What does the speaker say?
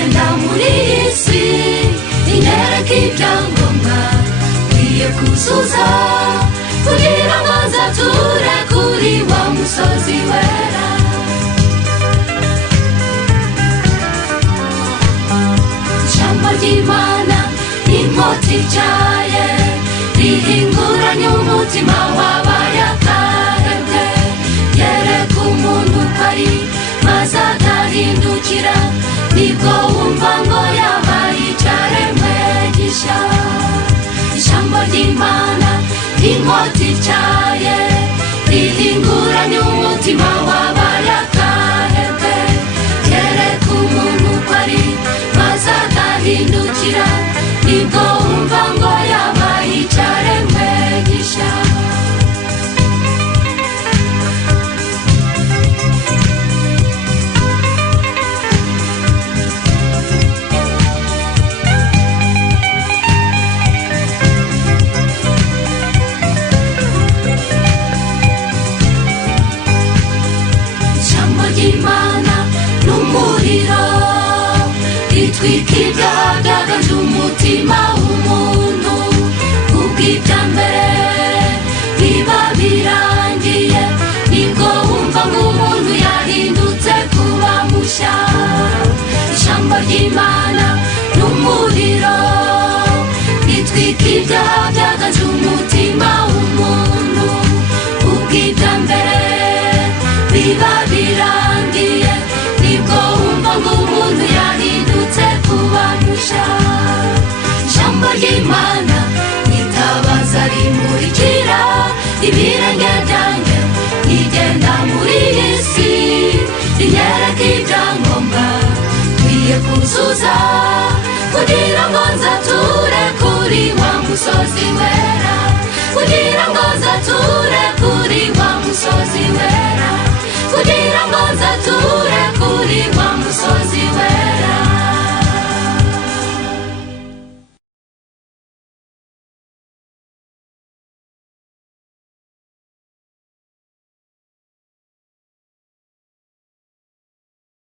nigenda muri iyi si inyereka ibyangombwa nkwiye kuzuza kugira ngo nzature kuri wa musozi wera. Ijambo ry'Imana inkota ityaye rihinguranya umutima wabaye akahebwe, yereka umuntu ko ari maze agahindukira, nibwo wumva ngo yabaye icyaremwe gishya. Ijambo ry'Imana inkota ityaye rihinguranya umutima wabaye akahebwe, yereka umuntu ko ari maze agahindukira, nibwo wumva ngo yabaye icyaremwe gishya. Ijambo ry'Imana n'umuriro ritwika ibyaha byaganje umutima w'umuntu. Ubw'ibya mbere biba birangiye, nibwo wumva ngo umuntu yahindutse kuba mushya. Ijambo ry'Imana n'umuriro ritwika ibyaha byaganje umutima w'umuntu. Ubw'ibya mbere biba birangiye, nibwo wumva ngo umuntu yahindutse kuba mushya. Ijambo ry'Imana nitabaza rimurikira ibirenge byanjye, nigenda muri iyi si rinyereka ibyangombwa nkwiye kuzuza kugira ngo nzature kuri wa musozi wera, kugira ngo nzature kuri wa musozi wera, kugira ngo nzature kuri wa musozi wera.